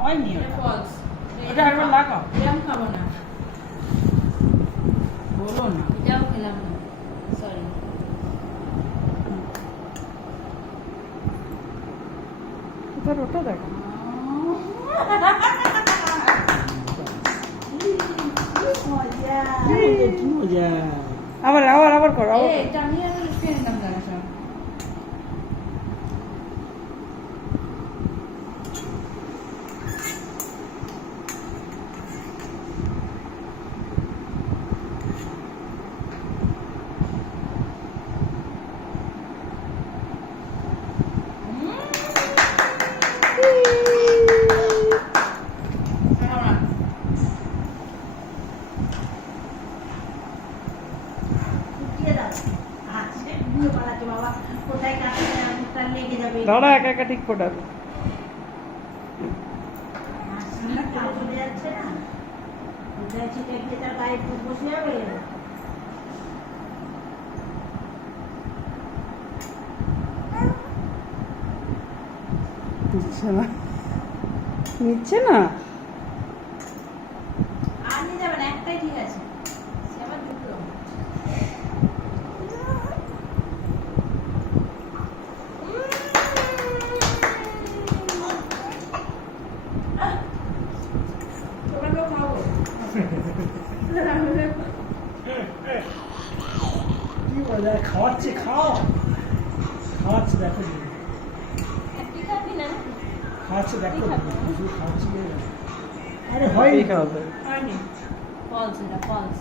হয়নি ফলস ওটা একবার লাগাও এরকম খাবো না বলো না এটাও খেলাম না সরি এবার ওটা দেখো কি মজা আবার আবার আবার করো আবার এটা আমি আর ফের নাম লাগা সব দাঁড়া একা একা ঠিক ফোটাবে নিচ্ছে না নিচ্ছে না আর নিয়ে যাবেন একটাই ঠিক আছে সে আবার দুটো তোমাকেও খাবো কি মজা খাওয়াচ্ছে খাও খাওয়াচ্ছে দেখো একটি খাবি না খাওয়াচ্ছে দেখো খাওয়াচ্ছে আরে হয়নি খাওয়াতে হয়নি ফলস এটা ফলস